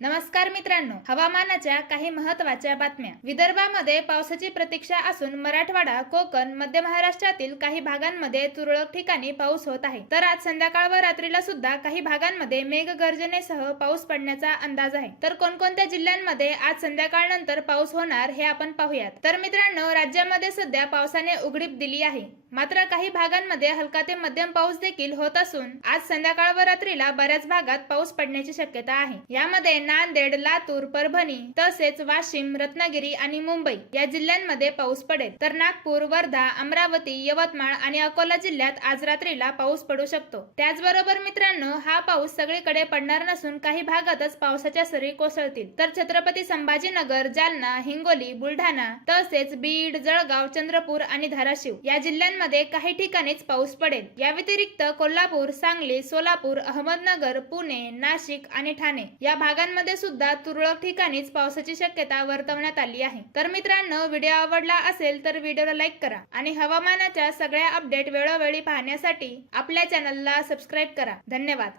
नमस्कार मित्रांनो, हवामानाच्या काही महत्त्वाच्या बातम्या। विदर्भामध्ये पावसाची प्रतीक्षा असून मराठवाडा, कोकण, मध्य महाराष्ट्रातील काही भागांमध्ये तुरळक ठिकाणी पाऊस होत आहे। तर आज संध्याकाळ व रात्रीला सुद्धा काही भागांमध्ये मेघगर्जनेसह पाऊस पडण्याचा अंदाज आहे। तर कोणकोणत्या जिल्ह्यांमध्ये आज संध्याकाळनंतर पाऊस होणार हे आपण पाहूयात। तर मित्रांनो, राज्यामध्ये सध्या पावसाने उघडीप दिली आहे, मात्र काही भागांमध्ये हलका ते मध्यम पाऊस देखील होत असून आज संध्याकाळ व रात्रीला बऱ्याच भागात पाऊस पडण्याची शक्यता आहे। यामध्ये नांदेड, लातूर, परभणी तसेच वाशिम, रत्नागिरी आणि मुंबई या जिल्ह्यांमध्ये पाऊस पडेल। तर नागपूर, वर्धा, अमरावती, यवतमाळ आणि अकोला जिल्ह्यात आज रात्रीला पाऊस पडू शकतो। त्याचबरोबर मित्रांनो, हा पाऊस सगळीकडे पडणार नसून काही भागातच पावसाच्या सरी कोसळतील। तर छत्रपती संभाजीनगर, जालना, हिंगोली, बुलढाणा तसेच बीड, जळगाव, चंद्रपूर आणि धाराशिव या जिल्ह्यांमध्ये काही ठिकाणीच पाऊस पडेल। या व्यतिरिक्त कोल्हापूर, सांगली, सोलापूर, अहमदनगर, पुणे, नाशिक आणि ठाणे या भागांमध्ये सुद्धा तुरळक ठिकाणीच पावसाची शक्यता वर्तवण्यात आली आहे। तर मित्रांनो, व्हिडिओ आवडला असेल तर व्हिडिओला लाईक करा आणि हवामानाच्या सगळ्या अपडेट वेळोवेळी पाहण्यासाठी आपल्या चॅनलला सबस्क्राईब करा। धन्यवाद।